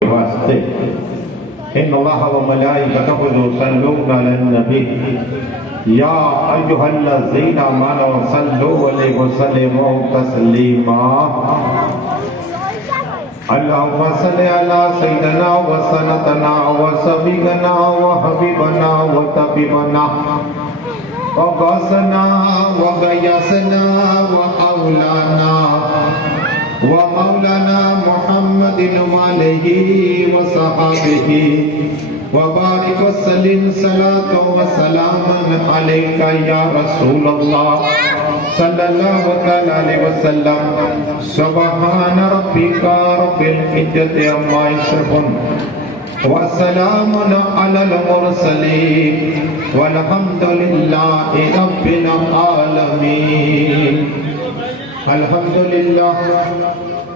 واسطے ان اللہ و ملائکتہ یصلون علی النبی یا ایھا الذین آمنوا صلوا علیہ وسلموا تسلیما اللہم صل علی سیدنا و سندنا و سبینا و حبیبنا و طبیبنا و غوثنا و غیاثنا و اولانا ومولانا محمد وعليه وصحابه وبارك وسلم صلاة وسلاما عليك يا رسول الله صلى الله عليه وسلم سبحان ربك رب العزة عما يصفون وسلام على المرسلين والحمد لله رب العالمين الحمدللہ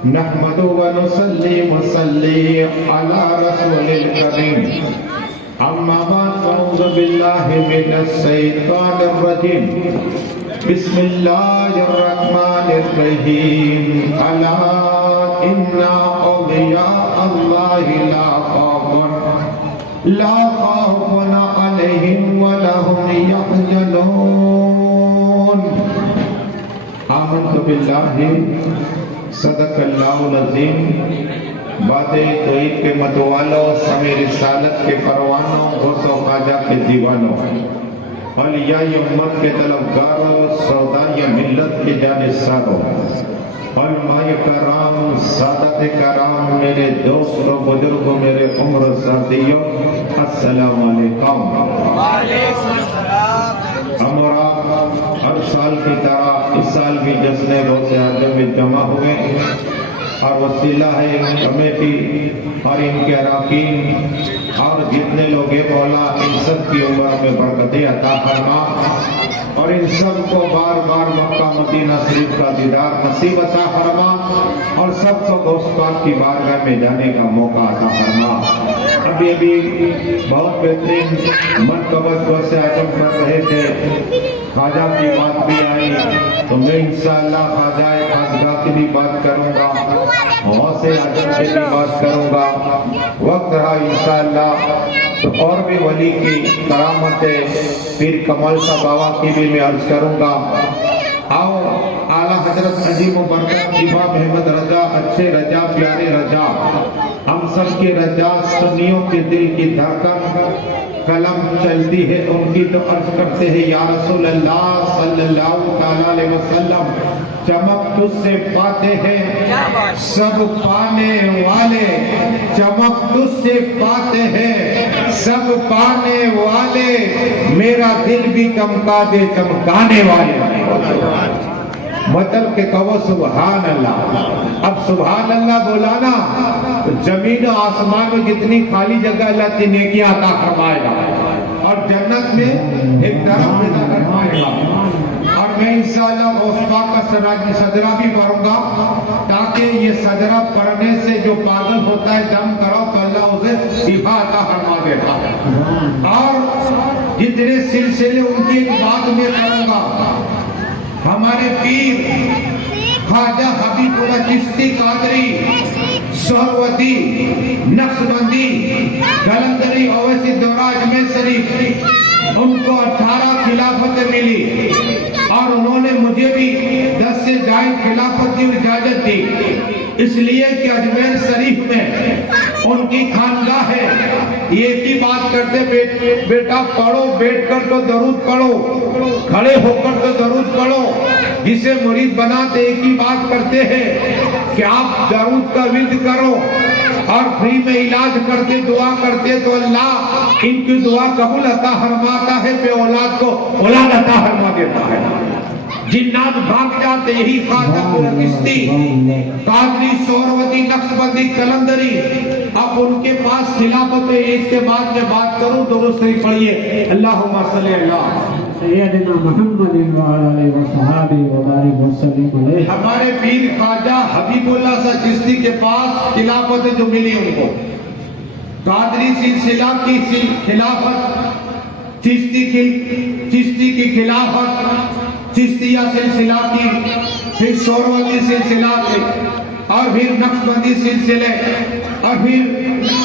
نحمد و نصلی وسلی علی رسول الکریم اما بعد اعوذ باللہ من الشیطان الرجیم بسم اللہ الرحمن الرحیم الا ان اولیاء اللہ لا خوف علیہم ولا هم یحزنون آمنت باللہ صدق اللہ العظیم بات توحید کے متوالوں سمے رسالت کے پروانوں غوث و خواجہ کے دیوانوں اولیاء امت کے طلبگاروں سردار ملت کے جانثاروں علماء کرام سادات کرام میرے دوست و بزرگوں میرے عمر ساتھیوں السلام علیکم ہم اور آپ ہر سال کی طرح اس سال بھی جشن روز اعظم میں جمع ہوئے اور وسیلہ ہے کمیٹی اور ان کے اراکین اور جتنے لوگ ہیں مولا ان سب کی عمر میں برکتیں عطا فرما اور ان سب کو بار بار مکہ مدینہ شریف کا دیدار نصیب عطا فرما اور سب کو غوث پاک کی بارگاہ میں جانے کا موقع عطا فرما ابھی بہت بہترین منقبت غوث اعظم کر رہے تھے خواجہ کی بات بھی آئی تو میں انشاءاللہ خواجہ خاصگاہ کی بھی بات کروں گا غوث اعظم کی بھی بات کروں گا وقت رہا انشاءاللہ تو اور بھی ولی کی کرامت پیر کمال صاحب بابا کی بھی میں عرض کروں گا آؤ اعلیٰ حضرت عظیم و برکت امام احمد رضا اچھے رجا پیارے رجا ہم سب کے رجا سنیوں کے دل کی دھڑکن قلم چلتی ہے ان کی تو عرض کرتے ہیں یا رسول اللہ صلی اللہ علیہ وسلم چمک تجھ سے پاتے ہیں سب پانے والے چمک تجھ سے پاتے ہیں سب پانے والے میرا دل بھی چمکا دے چمکانے والے مطلب کہ کہو سبحان اللہ اب سبحان اللہ بولانا زمین و آسمان میں جتنی خالی جگہ اللہ کی نیکیاں عطا فرمائے گا اور جنت میں ایک درخت پیدا فرمائے گا اور میں انشاءاللہ غوث پاک کا صدرہ بھی پڑھوں گا تاکہ یہ صدرہ پڑھنے سے جو پاگل ہوتا ہے دم کرو تو اللہ اسے شفا عطا فرما دیتا ہے اور جتنے سلسلے ان کی ایک بات میں کروں گا ہمارے پیر خواجہ حبیب اللہ چشتی قادری سہروردی نقشبندی جلندری اویسی دورہ اجمیر شریف ان کو 18 خلافتیں ملی اور انہوں نے مجھے بھی 10 سے زائد خلافت کی اجازت دی اس لیے کہ اجمیر شریف میں ان کی خانگاہ ہے یہ کی بات کرتے بیٹا پڑھو بیٹھ کر تو درود پڑھو کھڑے ہو کر تو درود پڑھو جسے مرید بناتے ایک ہی بات کرتے ہیں کہ آپ درود کا ورد کرو اور فری میں علاج کرتے دعا کرتے تو اللہ ان کی دعا قبول عطا فرماتا ہے بے اولاد کو اولاد عطا فرما دیتا ہے جنات بھاگ جاتے یہی خواجہ چشتی قادری سہروردی نقشبندی قلندری اب ان کے پاس خلافت ہے اس کے بعد میں بات کروں درود شریف پڑھیے اللہم صلی اللہ سیدنا محمد وعلی وصحابہ وبارک وسلم علیہ ہمارے پیر خواجہ حبیب اللہ صاحب چشتی کے پاس خلافت جو ملی ان کو قادری سلسلہ کی خلافت چشتی کی خلافت چشتیہ سلسلہ کی پھر سہروردی سلسلہ کی اور پھر نقشبندی سلسلے اور پھر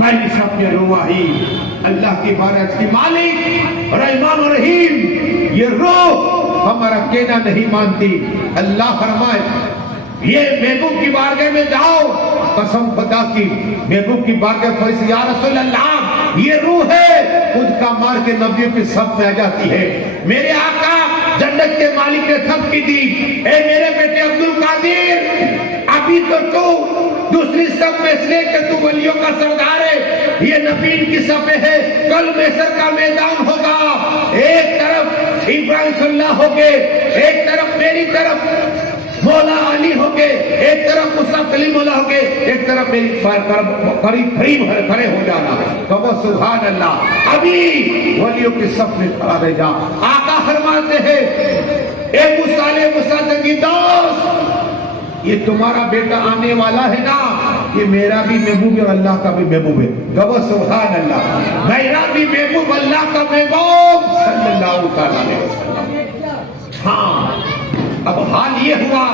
پہلی سب میں رواہی اللہ کی بارش کی مالک رحمان و رحیم یہ روح ہمارا کہنا نہیں مانتی. اللہ فرمائے یہ محبوب کی بارگاہ میں جاؤ, قسم خدا کی محبوب کی بارگاہ فرشتے یا رسول اللہ یہ روح ہے خود کا مار کے نبیوں کی صف میں آ جاتی ہے. میرے آقا جنت کے مالک نے تھپ کی دی, اے میرے بیٹے عبد القادر ابھی تو دوسری صف میں اس لیے کہ تو ولیوں کا سردار ہے, یہ نبیین کی صف ہے. کل محشر کا میدان ہوگا, ایک طرف ابراہیم صلی اللہ ہوگے, ایک طرف میری طرف مولا علی ہوگے, ایک طرف موسیٰ کلیم اللہ ہوگے, ایک طرف میری قریب کھڑے ہو جانا. کہو سبحان اللہ. ابھی ولیوں کی صف میں کھڑا رہ جا. آقا فرماتے ہیں اے موسیٰ جنگی دوست یہ تمہارا بیٹا آنے والا ہے نا, یہ میرا بھی محبوب ہے اور اللہ کا بھی محبوب ہے. کہو سبحان اللہ. میرا بھی محبوب اللہ کا محبوب صلی اللہ علیہ وسلم. ہاں اب حال یہ ہوا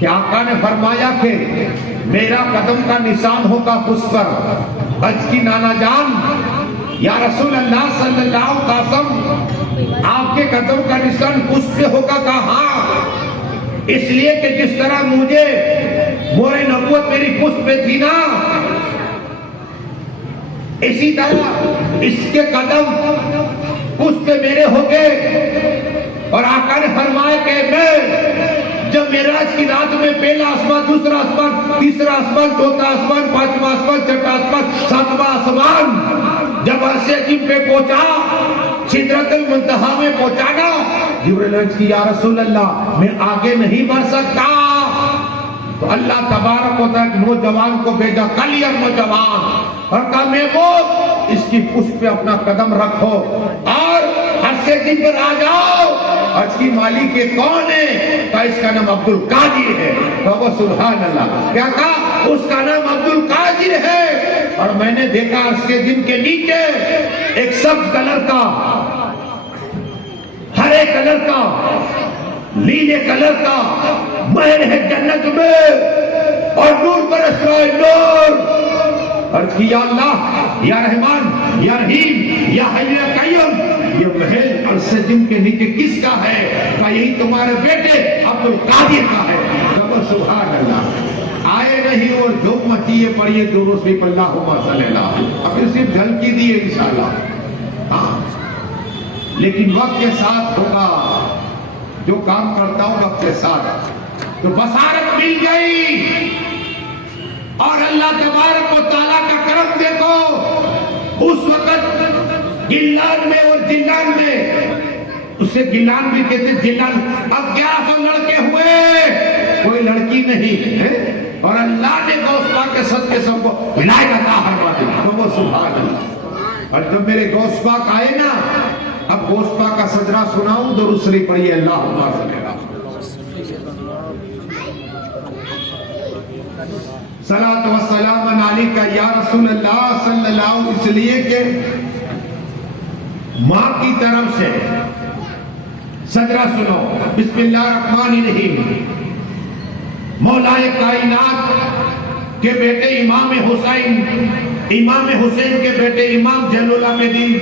کہ آقا نے فرمایا کہ میرا قدم کا نشان ہوگا اس پر. حج کی نانا جان یا رسول اللہ صلی اللہ علیہ وسلم آپ کے قدم کا نشان اس پہ ہوگا. کہاں؟ اس لیے کہ جس طرح مجھے مور نبوت میری پشت پہ تھی نا, اسی طرح اس کے قدم پشت پہ میرے ہو گئے. اور آقا نے فرمایا کہ میں جب معراج کی رات میں پہلا آسمان, دوسرا آسمان, تیسرا آسمان, چوتھا آسمان, پانچواں آسمان, چھٹا آسمان, ساتواں آسمان جب عرش عظیم پہ پہنچا, سدرۃ المنتہا میں پہنچانا, جبرائیل عرض کی یا رسول اللہ میں آگے نہیں بڑھ سکتا. تو اللہ تبارک و تعالیٰ نوجوان کو بھیجا, کلیئر نوجوان, اور کہا محبوب اس کی پشت پہ اپنا قدم رکھو اور عرش عظیم پر آ جاؤ. عرش کی مالک کے کون ہے؟ کہا اس کا نام عبد القادر ہے. کہو سبحان اللہ. کیا کہا؟ اس کا نام عبد القادر ہے. اور میں نے دیکھا عرش کے عظیم کے نیچے ایک سبز کلر کا, ہرے کلر کا, نیلے کلر کا محل ہے جنت میں, اور نور برس رہا ہے نور. عرض کی یا اللہ, یا رحمان, یا رحیم, یا حی یا قیوم, یہ محل عرش عظیم کے نیچے کس کا ہے؟ کہا یہی تمہارے بیٹے عبد القادر کا ہے. کہو سبحان اللہ. آئے نہیں اور جو مچیے پڑھیے درود شریف اللہم صلی اللہ. اب پھر صرف جھلکی دی ہے انشاءاللہ. ہاں لیکن وقت کے ساتھ ہوگا, جو کام کرتا ہوں وقت کے ساتھ. تو بصارت مل گئی, اور اللہ تبارک و تعالیٰ کا کرم دیکھو. اس وقت گلان میں اور جلان میں, اسے گلان بھی کہتے جلان, اب 1100 لڑکے ہوئے, کوئی لڑکی نہیں ہے, اور اللہ نے غوث پاک کے صدقے سب کو ولایت عطا فرما دی. تو وہ سبحان اللہ. اور جب میرے غوث پاک آئے نا, اب غوث پاک کا سجدہ سناؤں, درود شریف پڑھیے اللہم صلی اللہ. صلاۃ و سلام علیک یا رسول اللہ صلی اللہ علیہ وسلم. اس لیے کہ ماں کی طرف سے سجدہ سنو. بسم اللہ الرحمن الرحیم. مولا کائنات کے بیٹے امام حسین, امام حسین کے بیٹے امام زین العابدین,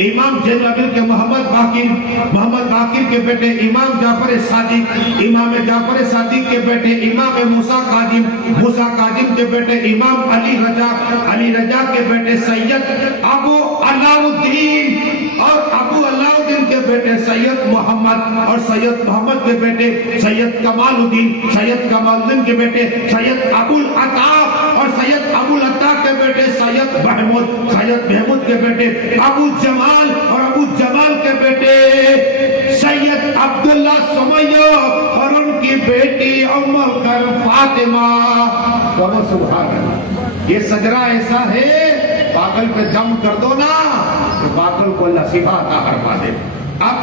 امام زین العابدین کے محمد باقر کے بیٹے امام جعفر صادق, امام جعفر صادق کے بیٹے امام موسیٰ کاظم کے بیٹے امام علی رضا کے بیٹے سید ابو علاؤالدین, اور ابو علاؤالدین کے بیٹے سید محمد, اور سید محمد کے بیٹے سید کمال الدین کے بیٹے سید ابو العطا, اور سید ابو العطا کے بیٹے سید محمود کے بیٹے ابو جمال, اور ابو جمال کے بیٹے سید عبداللہ سمیہ, اور ان کی بیٹی ام القاسم فاطمہ. سبحان اللہ. یہ سجرہ ایسا ہے پاگل پہ جم کر دو نا کہ پاگل کو اللہ صفا عطا فرما دے. اب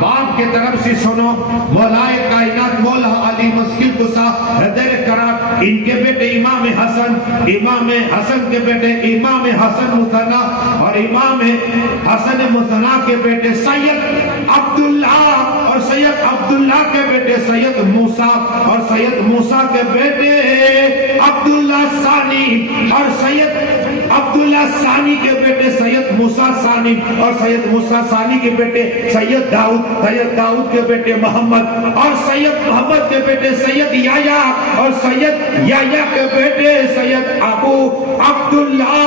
باپ کے طرف سے سنو. مولا کائنات مولا علی مسکل قصہ حیدر کرام, ان کے بیٹے امام حسن کے بیٹے امام حسن مثنی, اور امام حسن مثنی کے بیٹے سید عبداللہ, اور سید عبداللہ کے بیٹے سید موسیٰ, اور سید موسیٰ کے بیٹے عبداللہ ثانی, اور سید مولا ثانی کے بیٹے سید موسیٰ ثانی اور سید موسیٰ ثانی کے بیٹے سید داؤد کے بیٹے محمد اور سید محمد کے بیٹے سید یحییٰ اور سید یحییٰ کے بیٹے سید ابو عبداللہ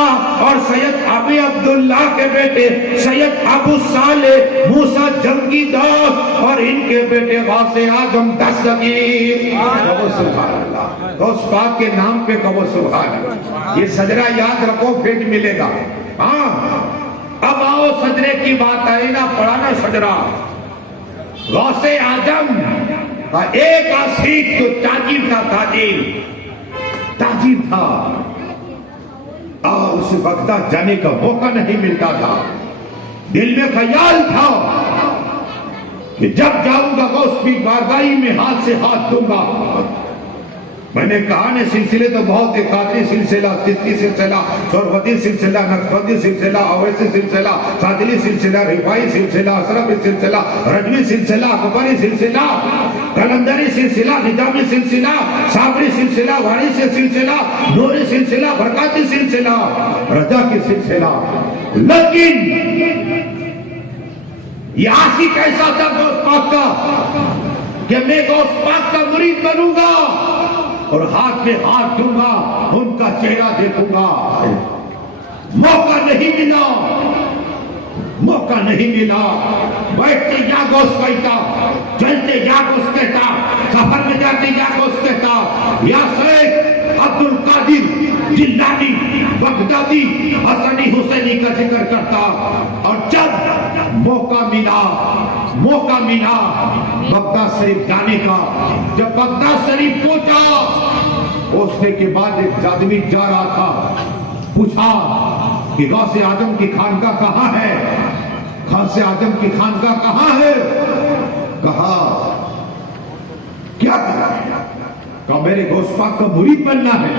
اور سید ابی عبداللہ کے بیٹے سید ابو صالح موسیٰ جنگی دوست اور ان کے بیٹے غوث اعظم دستگیر. کہو سبحان اللہ. غوث پاک کے نام پہ کہو سبحان اللہ. یہ سجرہ یاد رکھو پھر ملے گا. ہاں اب آؤ سجرے کی بات آئی نا, پڑھانا سجرہ. غوث اعظم ایک عاشق جو تاجر تھا, تاجر تھا اور اسے بغداد جانے کا موقع نہیں ملتا تھا. دل میں خیال تھا کہ جب جاؤں گا غوث کی بارگاہی میں ہاتھ سے ہاتھ دوں گا. میں نے کہا نا سلسلے تو بہت ہے, قادری سلسلہ, چشتی سلسلہ, سہروردی سلسلہ, نقشبندی سلسلہ, اویسی سلسلہ, شاذلی سلسلہ, رفاعی سلسلہ, اشرفی سلسلہ, رجوی سلسلہ, اکبری سلسلہ, قلندری سلسلہ, نظامی سلسلہ, صابری سلسلہ, وارث سلسلہ, نوری سلسلہ, برکاتی سلسلہ, رجا کی سلسلہ. لیکن یہ عاشق ایسا تھا غوث پاک کا کہ میں غوث پاک کا مرید بنوں گا اور ہاتھ میں ہاتھ دوں گا, ان کا چہرہ دیکھوں گا. موقع نہیں ملا, موقع نہیں ملا. بیٹھتے یا غوث کہتا, چلتے یا غوث کہتا, سفر میں جاتے یا غوث کہتا, یا سید عبد القادر جیلانی بغدادی حسنی حسینی کا ذکر کرتا. اور جب موقع ملا بغداد شریف جانے کا, جب بغداد شریف پہنچا, پہنچنے کے بعد ایک آدمی جا رہا تھا, پوچھا کہ غوث اعظم کی خانقاہ کہاں ہے, غوث اعظم کی خانقاہ کہاں ہے. کہا کیا کہا میرے غوث پاک کا مرید بننا ہے.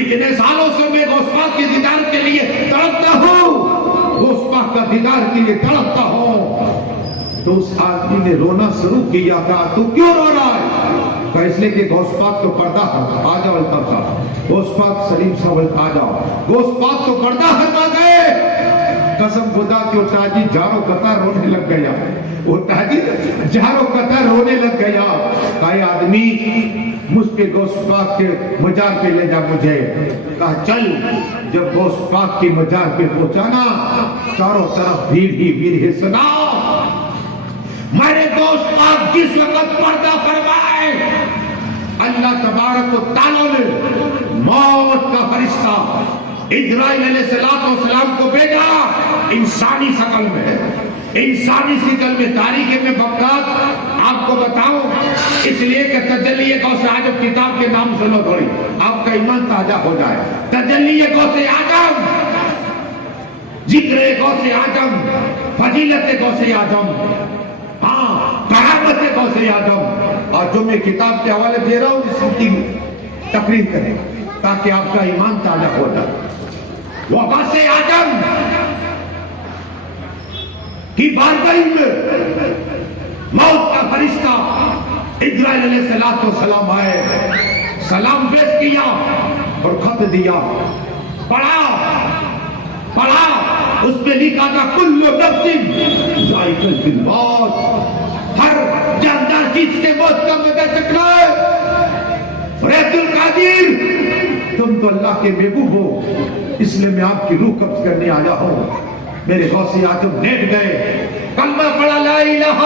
اتنے سالوں سے میں غوث پاک کے دیدار کے لیے تڑپتا ہوں, غوث پاک کا دیدار کے لیے تڑپتا ہوں. تو اس آدمی نے رونا شروع کیا. کہا تو کیوں رو رہا ہے؟ کہا اس لیے کہ غوث پاک تو پردہ ہے. آ جاؤ الطاف صاحب, غوث پاک سلیم صاحب آ جاؤ. غوث پاک تو پردہ ہٹا گئے. قسم خدا کی وہ تاجر جارو قطار رونے لگ گیا, وہ تاجر جارو قطار رونے لگ گیا. کہا آدمی مجھ کے غوث پاک کے مزار پہ لے جا مجھے. کہا چل. جب غوث پاک کی مزار پہ پہنچانا, چاروں طرف بھیڑ ہی بھیڑ ہے. سنا میرے غوث پاک جس وقت پردہ فرمائے, اللہ تبارک و تعالیٰ نے موت کا فرشتہ اسرائیل علیہ السلام کو بھیجا انسانی شکل میں. انسانی شکل میں تاریخ میں بغداد آپ کو بتاؤں اس لیے کہ تجلی غوث اعظم کتاب کے نام سنو تھوڑی, آپ کا ایمان تازہ ہو جائے. تجلی غوث اعظم, ذکر غوث اعظم, فضیلت غوث اعظم, ہاں کرامت غوث اعظم. اور جو میں کتاب کے حوالے دے رہا ہوں اس کی تقریر کریں تاکہ آپ کا ایمان تازہ ہو جائے. وہ غوث اعظم کی بارگاہ میں موت کا فرشتہ اسرائیل علیہ السلام آئے, سلام پیش کیا اور خط دیا. پڑھا اس میں لکھا تھا کل نفس ذائقۃ الموت, ہر جاندار چیز کے موت کا مزہ چکھنا ہے. عبد القادر تم تو اللہ کے محبوب ہو, اس لیے میں آپ کی روح قبض کرنے آیا ہوں. میرے غوث اعظم لیٹ گئے, کلمہ پڑھا لا الہ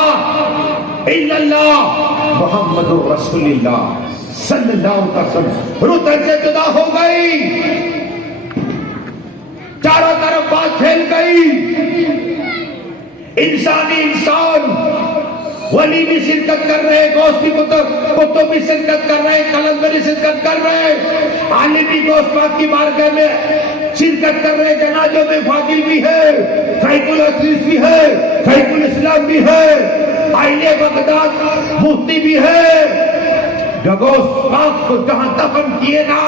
الا اللہ محمد رسول اللہ صلی اللہ علیہ وسلم. روح تن سے جدا ہو گئی, چاروں طرف بات پھیل گئی. انسان ولی بھی شرکت کر رہے, غوث کی کتب بھی شرکت کر رہے, قلندری شرکت کر رہے, عالم بھی غوث پاک کی بارگاہ میں شرکت کر رہے, جنازوں میں فاضل بھی ہے, شیخ الحدیث بھی ہے, شیخ الاسلام بھی ہے, آئین بغداد مفتی بھی ہے. جو غوث پاک کو جہاں دفن کیے نا,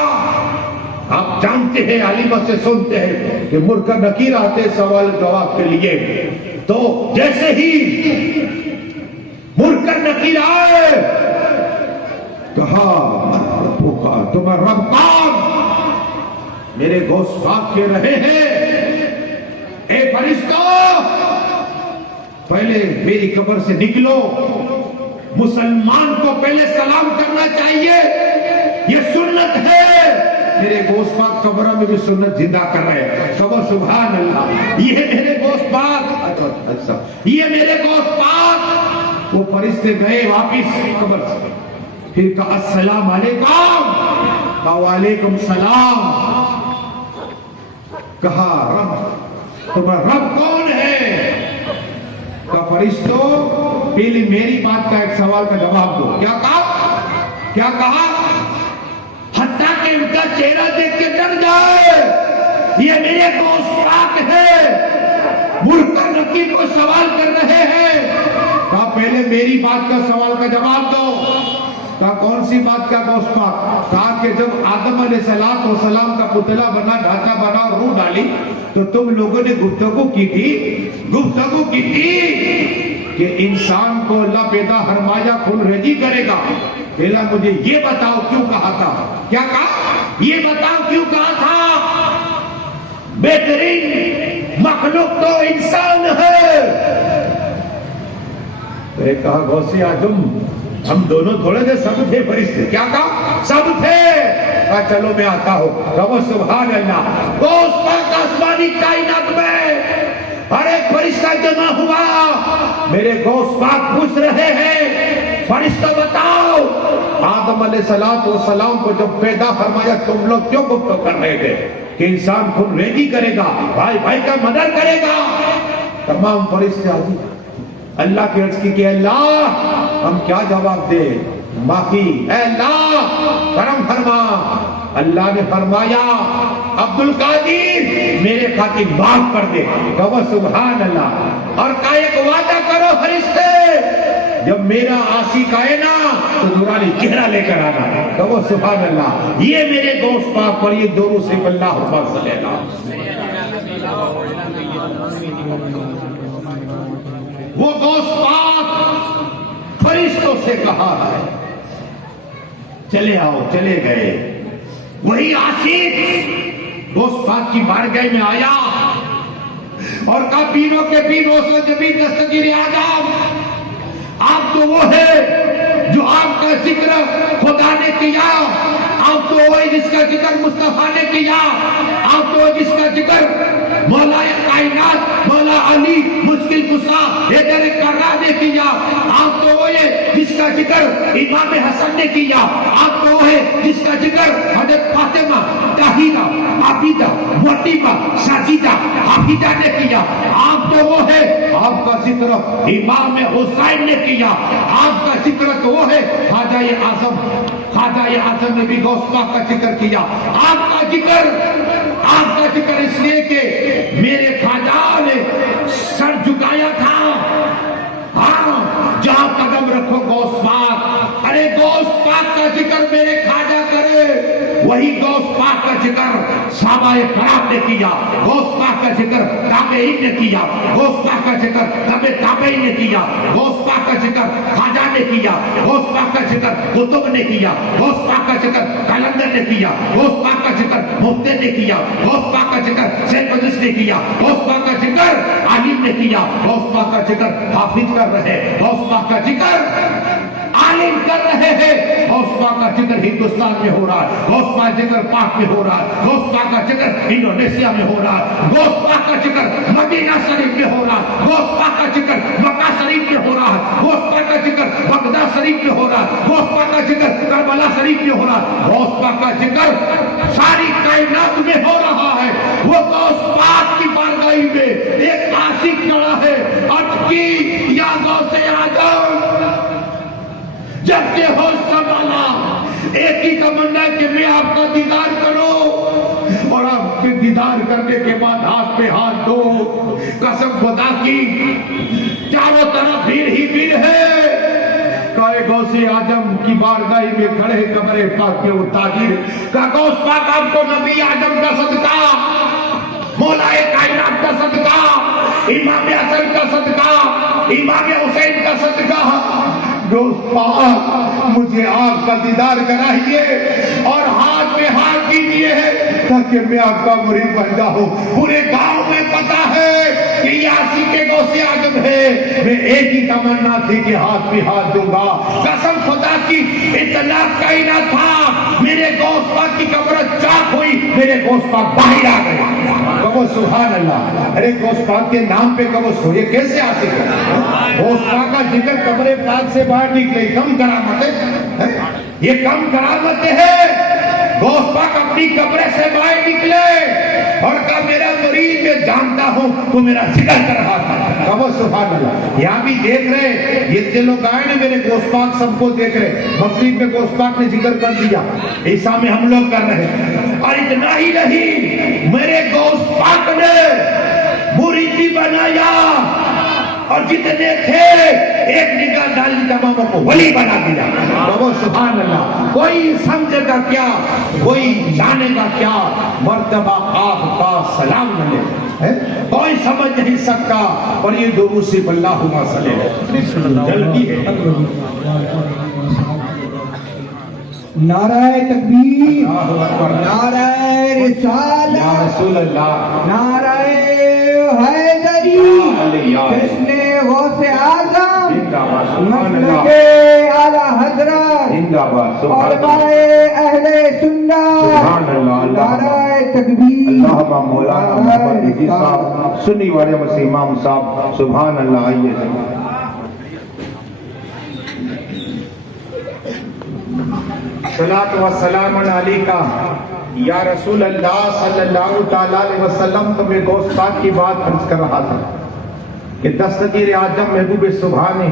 آپ جانتے ہیں, عالمہ سے سنتے ہیں کہ منکر نکیر آتے سوال جواب کے لیے. تو جیسے ہی منکر نکیر آئے, کہا تمہارا رب کون؟ میرے غوث پاک کے رہے ہیں اے فرشتوں پہلے میری قبر سے نکلو، مسلمان کو پہلے سلام کرنا چاہیے، یہ سنت ہے۔ میرے گوشت پاک قبروں میں بھی سنت زندہ کر رہے ہیں، سبحان اللہ۔ یہ میرے گوشت پاک، یہ میرے گوشت پاک۔ وہ فرشتے گئے واپس قبر سے، پھر کہا السلام علیکم، کہا وعلیکم السلام۔ کہا رب، تمہارا رب کون ہے؟ کہا فرشتوں پہلے میری بات کا ایک سوال کا جواب دو۔ کیا کہا؟ کیا کہا؟ حتیٰ کہ ان کا چہرہ دیکھ کے ڈر جائے، یہ میرے گوشت پاک ہے، منکر نکیر کو سوال کر رہے ہیں۔ کہا پہلے میری بات کا سوال کا جواب دو۔ کہا کون سی بات کا گوشت پاک؟ کہا کہ جب آدم علیہ السلام کا پتلا بنا، ڈھانچہ بنا اور روح ڈالی تو تم لوگوں نے گفتگو کی تھی کہ انسان کو اللہ پیدا فرمایا خون ریزی کرے گا۔ پہلا مجھے یہ بتاؤ کیوں کہا تھا؟ کیا کہا؟ یہ بتاؤ کیوں کہا تھا؟ بہترین مخلوق تو انسان ہے۔ تو ایک کہا غوث اعظم ہم دونوں تھوڑے سے سب تھے فرشتے۔ کیا کہا؟ سب تھے۔ کہا چلو میں آتا ہوں۔ کہا سبحان اللہ، گوشت پاک آسمانی کائنات میں ہر ایک فرشتہ جمع ہوا، میرے گوشت پاک پوچھ رہے ہیں فرشتہ بتاؤ آدم علیہ السلام کو جب پیدا فرمایا تم لوگ کیوں گفتگو کر رہے تھے کہ انسان خون ریزی کرے گا، بھائی بھائی کا مدد کرے گا؟ تمام فرشتے آجی اللہ کی عرض کی کہ اللہ ہم کیا جواب دے؟ معافی، اے اللہ کرم فرما۔ اللہ نے فرمایا عبد القادر میرے خاطر معاف کر دے۔ کہو سبحان اللہ، اور کا ایک وعدہ کرو فرشتے جب میرا عاشق آئے نا تو نورانی چہرہ لے کر آنا۔ کہو سبحان اللہ۔ یہ میرے گوشت پاک پر یہ دوروں سے اللہ حفاظ صلی اللہ، وہ گوشت پاک فرشتوں سے کہا ہے چلے آؤ، چلے گئے۔ وہی عاشق گوشت پاک کی بارگاہ میں آیا اور کہا پیروں کے پیر غوث جمیل دستگیر اعظم، آپ تو وہ ہے جو آپ کا ذکر خدا نے کیا، آپ تو وہ جس کا ذکر مصطفیٰ نے کیا، آپ تو جس کا ذکر مولا کائنات مولا علی مشکل کشا حیدر کرار نے کیا، آپ تو وہ ہے جس کا ذکر امام حسن نے کیا، آپ تو وہ ہے جس کا ذکر حضرت فاطمہ طاہرہ عابدہ مطیبہ ساجدہ حافظہ نے کیا، آپ تو وہ ہے آپ کا ذکر امام حسین نے کیا، آپ کا ذکر تو وہ ہے خواجہ اعظم نے بھی غوث پاک کا ذکر کیا۔ آپ کا ذکر اس لیے کہ میرے خواجہ نے سر جھکایا تھا، ہاں جہاں قدم رکھو غوث پاک، ارے غوث پاک کا ذکر میرے خواجہ کرے، وہی غوث پاک کا ذکر صحابہ کرام نے کیا، غوث پاک کا ذکر تابعین نے کیا، غوث پاک کا ذکر تابعین نے کیا، غوث پاک کا ذکر خواجہ نے کیا، غوث پاک کا ذکر قطب نے کیا، غوث پاک کا ذکر قلندر نے کیا، غوث پاک کا ذکر مفتی نے کیا، غوث پاک کا ذکر شیخ مجلس نے کیا، غوث پاک کا ذکر عالم نے کیا، غوث پاک کا ذکر حافظ کر رہے، غوث پاک کا ذکر عالم کر رہے ہیں، غوث پاک کا ذکر ہندوستان میں ہو رہا ہے، غوث پاک کا ذکر پاک میں ہو رہا ہے، غوث پاک کا ذکر انڈونیشیا میں ہو رہا ہے، غوث پاک کا ذکر مدینہ شریف میں ہو رہا ہے، غوث پاک کا ذکر مکہ شریف میں ہو رہا ہے، غوث پاک کا ذکر بغداد شریف میں ہو رہا ہے، غوث پاک کا ذکر کربلا شریف میں ہو رہا ہے، غوث پاک کا ذکر ساری کائنات میں ہو رہا ہے۔ وہ غوث پاک کی بارگاہ میں ایک عاشق کھڑا ہے، عرض کی یا غوث اعظم جب کہ ہوش سنبھالا ایک ہی تمنا کہ میں آپ کا دیدار کروں، اور آپ کے دیدار کرنے کے بعد ہاتھ پہ ہاتھ دو، قسم خدا کی چاروں طرف بھیڑ ہی بھیڑ ہے۔ کہ غوث اعظم کی بارگاہ میں کھڑے قبر پاک کے وہ تاجر کہ غوث پاک آپ کو نبی اعظم کا صدقہ، مولا کائنات کا صدقہ، امام حسن کا صدقہ، امام حسین کا صدقہ، غوث پاک مجھے آپ کا دیدار کرائیے، اور ہاتھ پہ ہاتھ دیجیے تاکہ میں آپ کا مرید بن جاؤں. پورے گاؤں میں پتا ہے کہ یہ عاشق غوث اعظم ہے. میں ایک ہی تمنا تھی کہ ہاتھ پہ ہاتھ دوں گا. قسم خدا کی اتنا کہیں نہ تھا. میرے غوث پاک کی قبر چاک ہوئی, میرے غوث پاک باہر آ گئے. کہو سبحان اللہ. ارے غوث پاک کے نام پہ کہو سو, یہ کیسے عاشق ہے؟ غوث پاک کا ذکر قبر پاک سے باہر نکلے, کم کرامت ہے, یہ کم کرامت ہے. غوث پاک اپنی قبر سے باہر نکلے اور کہا میرا مرید میں جانتا ہوں تو میرا ذکر کر رہا تھا. کہو سبحان اللہ. یہاں بھی دیکھ رہے یہ لوگ آئے نا میرے غوث پاک سب کو دیکھ رہے. مغرب میں غوث پاک نے ذکر کر دیا, عیسیٰ میں ہم لوگ کر رہے ہیں. اور اتنا ہی نہیں, میرے غوث پاک نے مریدی بنایا اور جتنے تھے ایک نگاہ ڈالی تماموں کو ولی بنا دیا. کہو سبحان اللہ. کوئی سمجھے گا کیا, کوئی جانے گا کیا, مرتبہ آپ کا سلام ملے, کوئی سمجھ نہیں سکتا. اور یہ درود صرف اللہم صلی جلدی ہے. نعرہ تکبیر, نعرہ رسالت, یا رسول اللہ, نعرہ حیدری, جشن غوث اعظم, مسلک اعلی حضرت, علماء اہل سنت, نعرہ تکبیر. اللہ مولانا محمد حفیظ صاحب سنی والے مسیح امام صاحب, سبحان اللہ. آئیے صلاۃ و سلام علیکہ یا رسول اللہ صلی اللہ تعالیٰ علیہ وسلم. تو میں غوث پاک کی بات عرض کر رہا تھا کہ دستگیر اعظم محبوب سبحانی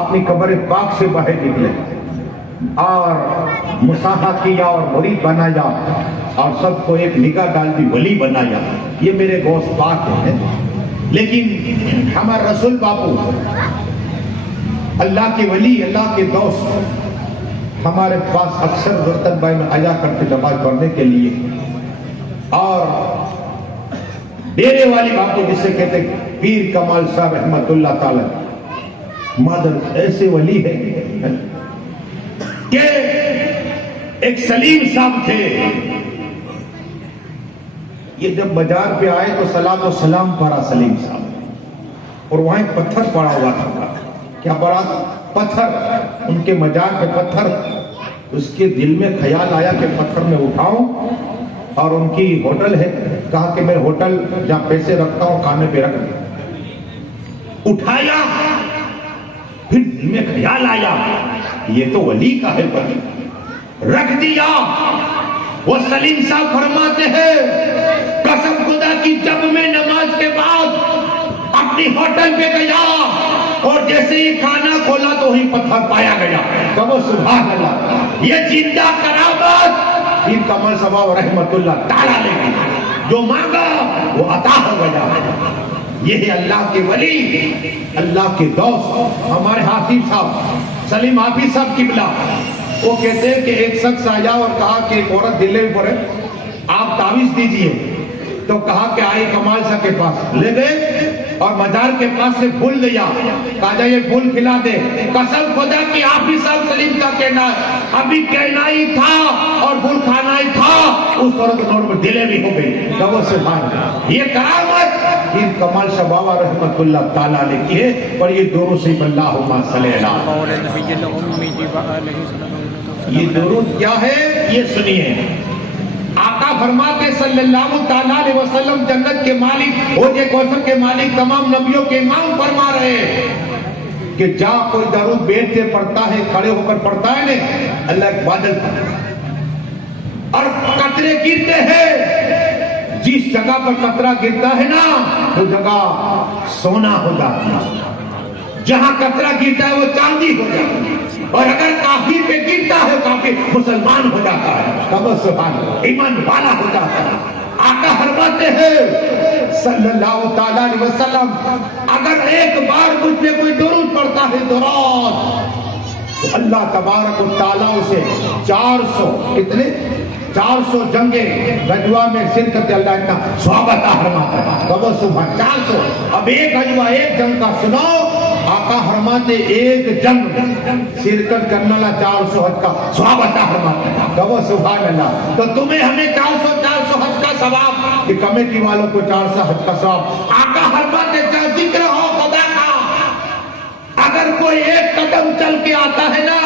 اپنی قبر پاک سے باہر نکلے اور مصافحہ کیا اور مرید بنایا اور سب کو ایک نگاہ ڈال دی ولی بنایا. یہ میرے غوث پاک ہیں. لیکن ہمارا رسول باپو اللہ کے ولی, اللہ کے دوست ہمارے پاس اکثر برتن بائی میں آیا کرتے نماز پڑھنے کے لیے. اور ڈیرے والی باتیں جسے کہتے ہیں پیر کمال صاحب رحمت اللہ تعالی مادر ایسے ولی ہے کہ ایک سلیم صاحب تھے. یہ جب بازار پہ آئے تو سلام و سلام پڑا سلیم صاحب, اور وہاں ایک پتھر پڑا ہوا تھا. کیا پڑا؟ پتھر. ان کے مزار پہ پتھر. اس کے دل میں خیال آیا کہ پتھر میں اٹھاؤں, اور ان کی ہوٹل ہے, کہا کہ میں ہوٹل جہاں پیسے رکھتا ہوں کھانے پہ رکھ دوں. اٹھایا, پھر دل میں خیال آیا یہ تو ولی کا ہے پتھر, رکھ دیا. وہ سلیم صاحب فرماتے ہیں قسم خدا کی جب میں نماز کے بعد اپنی ہوٹل پہ گیا اور جیسے ہی کھانا کھولا تو وہیں پتھر پایا گیا. کہو سبحان اللہ. یہ زندہ کرامت پیر کمال صاحب رحمت اللہ تعالیٰ نے جو مانگا وہ عطا ہو گیا. یہ ہے اللہ کے ولی, اللہ کے دوست. ہمارے حافظ صاحب سلیم حافظ صاحب قبلہ, وہ کہتے ہیں کہ ایک شخص آیا اور کہا کہ ایک عورت دل میں پڑے, آپ تعویذ دیجئے. تو کہا کہ آئی کمال صاحب کے پاس, لے گئے اور مزار کے پاس سے پھول لیا, کہا جا یہ پھول کھلا دے. قسم خدا کی حافظ صاحب سلیم کا کہنا ہے ابھی کہنا ہی تھا اور پھول کھانا ہی تھا, اس عورت نور میں دلے بھی ہو گئی. کہو سبحان اللہ. یہ کرامت پیر کمال صاحب بابا رحمت اللہ تعالیٰ نے کی ہے. اور یہ درود صرف اللہم صلی اللہ. یہ درود کیا ہے یہ سنیے. آقا فرماتے صلی اللہ تعالیٰ علیہ وسلم جنت کے مالک, حوض کوثر کے مالک, تمام نبیوں کے امام فرما رہے ہیں کہ جا کوئی درود بیٹھ کے پڑھتا ہے, کھڑے ہو کر پڑھتا ہے نا, اللہ ایک بادل اور قطرے گرتے ہیں. جس جگہ پر قطرہ گرتا ہے نا وہ جگہ سونا ہو جاتا ہے, جہاں قطرہ گرتا ہے وہ چاندی ہو جاتا ہے, اور اگر کافر پہ گرتا ہے کافر مسلمان ہو جاتا ہے. کہو سبحان اللہ, ایمان والا ہو جاتا ہے. آقا فرماتے ہیں صلی اللہ تعالیٰ علیہ وسلم اگر ایک بار مجھ پہ کوئی درود پڑھتا ہے درود, تو اللہ تبارک و تعالیٰ اسے 400 کتنے 400 جنگیں غزوہ میں شرکت اللہ اتنا ثواب عطا فرماتا ہے. کہو سبحان 400. اب ایک غزوہ ایک جنگ کا سنو آقا فرماتے ایک جنگ شرکت کرنے والا 400 حج کا ثواب عطا فرماتے ہیں. کہو سبحان اللہ. تو تمہیں ہمیں 400 حج کا ثواب، کہ کمیٹی والوں کو 400 حج کا ثواب. آقا فرماتے چاہے ذکر ہو خدا کا، اگر کوئی ایک قدم چل کے آتا ہے نا،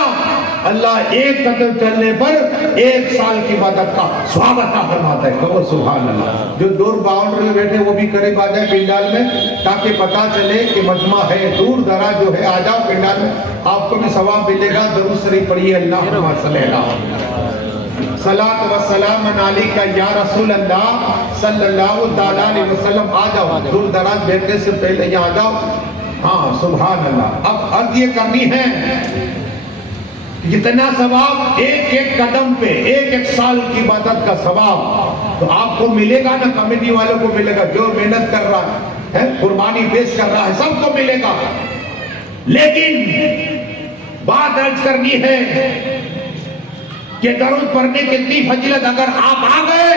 اللہ ایک قدم چلنے پر 1 سال کی عبادت کا ثواب عطا فرماتا ہے. کہو سبحان اللہ. جو دور باؤنڈری میں بیٹھے وہ بھی قریب آ جائے پنڈال میں، تاکہ پتا چلے کہ مجمع ہے. دور دراز جو ہے آ جاؤ پنڈال میں، آپ کو بھی ثواب ملے گا. درود شریف پڑھیے. اللہم صلی اللہ صلاۃ و سلام علیکہ یا رسول اللہ صلی اللہ تعالیٰ علیہ وسلم. آ جاؤ دور دراز بیٹھنے سے پہلے یہاں آ جاؤ. ہاں سبحان اللہ. اب عرض یہ کرنی ہے، جتنا ثواب ایک قدم پہ 1 سال کی عبادت کا ثواب تو آپ کو ملے گا نا، کمیٹی والوں کو ملے گا، جو محنت کر رہا ہے قربانی پیش کر رہا ہے سب کو ملے گا. لیکن بات عرض کرنی ہے کہ درود پڑھنے کی اتنی فضیلت اگر آپ آ گئے،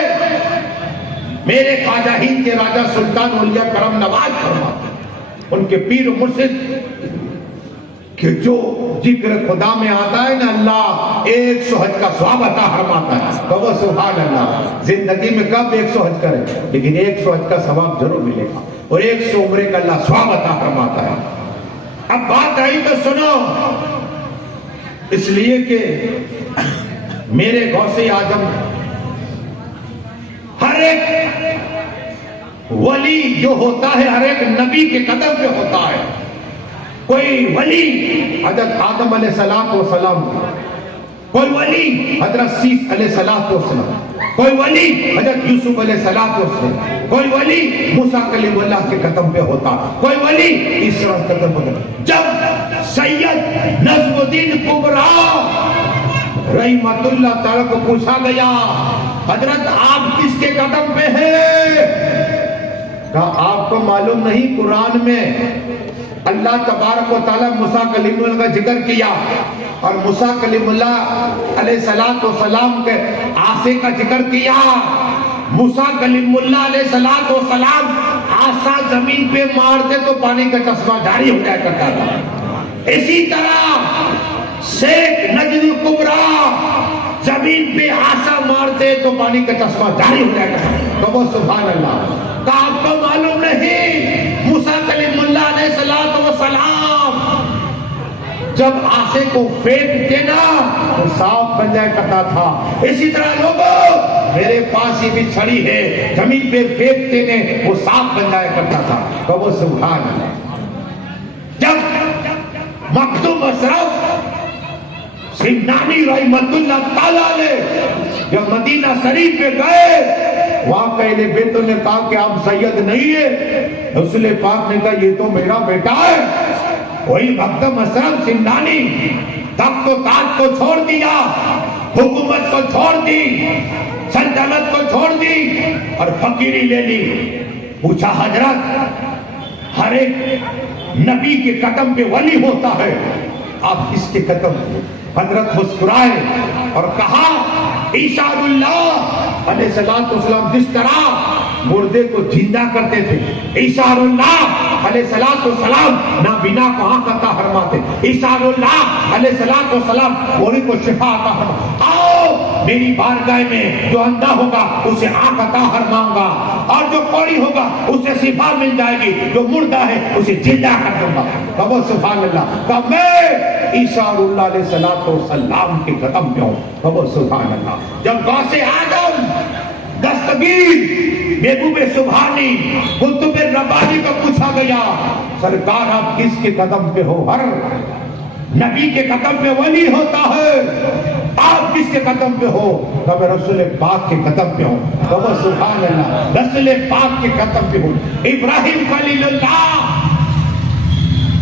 میرے خواجہ ہند کے راجہ سلطان اولیاء کرم نواز فرماتے، ان کے پیر و مرشد، کہ جو ذکر خدا میں آتا ہے نا، اللہ 100 حج کا ثواب عطا فرماتا ہے. کہو سبحان اللہ. زندگی میں کب 100 حج کرے، لیکن 100 حج کا ثواب ضرور ملے گا، اور 100 عمرے کا اللہ ثواب عطا فرماتا ہے. اب بات آئی تو سنو، اس لیے کہ میرے غوث اعظم ہر ایک ولی جو ہوتا ہے ہر ایک نبی کے قدم پہ ہوتا ہے. کوئی ولی حضرت آدم علیہ السلام، کوئی ولی حضرت سیس علیہ السلام، کوئی ولی حضرت یوسف علیہ السلام، کوئی ولی موسیٰ کلیم اللہ کے قدم پہ ہوتا، کوئی ولی عیسیٰ کے قدم پہ ہوتا. جب سید نظم الدین کبریٰ رحمت اللہ تعالیٰ کو پوچھا گیا، حضرت آپ کس کے قدم پہ ہیں؟ کہا آپ کو معلوم نہیں، قرآن میں اللہ تبارک و تعالیٰ موسیٰ کلیم اللہ کا ذکر کیا، اور موسیٰ کلیم اللہ علیہ السلام کے عصا کا ذکر کیا. موسیٰ کلیم اللہ علیہ السلام عصا زمین پہ مارتے تو پانی کا چشمہ جاری ہو جایا کرتا تھا. اسی طرح شیخ نجد الکبریٰ زمین پہ عصا مارتے تو پانی کا چشمہ جاری ہو جایا کرتا. کہو سبحان اللہ. کہ آپ کو معلوم نہیں، موسیٰ کلیم اللہ علیہ السلام جب عصا کو پھینکتے نا تو صاف بن جایا کرتا تھا. اسی طرح لوگوں میرے پاس یہ بھی چھڑی ہے، زمین پہ پھینکتے نے وہ صاف بن جایا کرتا تھا. کہو سبحان اللہ. جب مخدوم اشرف سمنانی رحمت اللہ تعالیٰ علیہ جب مدینہ شریف پہ گئے، وہاں کہ اہل بیت نے کہا کہ آپ سید نہیں ہے. رسول پاک نے کہا یہ تو میرا بیٹا ہے. وہی مخدوم اشرف سمنانی تخت و تاج کو چھوڑ دیا، حکومت کو چھوڑ دی، سلطنت کو چھوڑ دی اور فقیری لے لی. پوچھا حضرت ہر ایک نبی کے قدم پہ ولی ہوتا ہے، آپ کس کے قدم پہ؟ حضرت مسکرائے اور کہا عیسیٰ اللہ علیہ السلام جس طرح مردے کو زندہ کرتے تھے، عیسیٰ اللہ علیہ السلام نابینا کو آنکھ عطا فرماتے، عیسیٰ اللہ علیہ السلام کوڑی کو شفا عطا فرماتے. آؤ میری بارگاہ میں جو اندھا ہوگا اسے آنکھ عطا فرماؤں گا، اور جو کوڑی ہوگا اسے شفا مل جائے گی، جو مردہ ہے اسے زندہ کر دوں گا. کہو سبحان اللہ. کہ میں عیسیٰ اللہ علیہ السلام کے قدم پہ ہوں. کہو سبحان اللہ. جب غوث اعظم دستگیر محبوب سبحانی قطب ربانی کو پوچھا گیا، سرکار آپ کس کے قدم پہ ہو؟ ہر نبی کے قدم پہ ولی ہوتا ہے، آپ کس کے قدم پہ ہو؟ کہ میں رسول پاک کے قدم پہ ہوں. کہو سبحان اللہ. رسول پاک کے قدم پہ ہوں. ابراہیم خلیل اللہ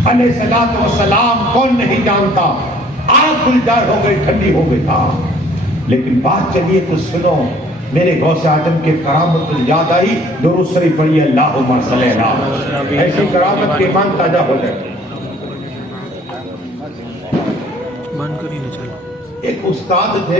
علیہ السلام کون نہیں جانتا، آگ گلزار ہو گئی، ٹھنڈی ہو گئی تھا. لیکن بات چلیے تو سنو، میرے غوث اعظم کے کرامت یاد آئی. درود شریف پڑھیے اللہم صلی اللہ. ایسی کرامت کے ایمان تازہ ہو جائے. بند کر ہی نہیں چلا. ایک استاد تھے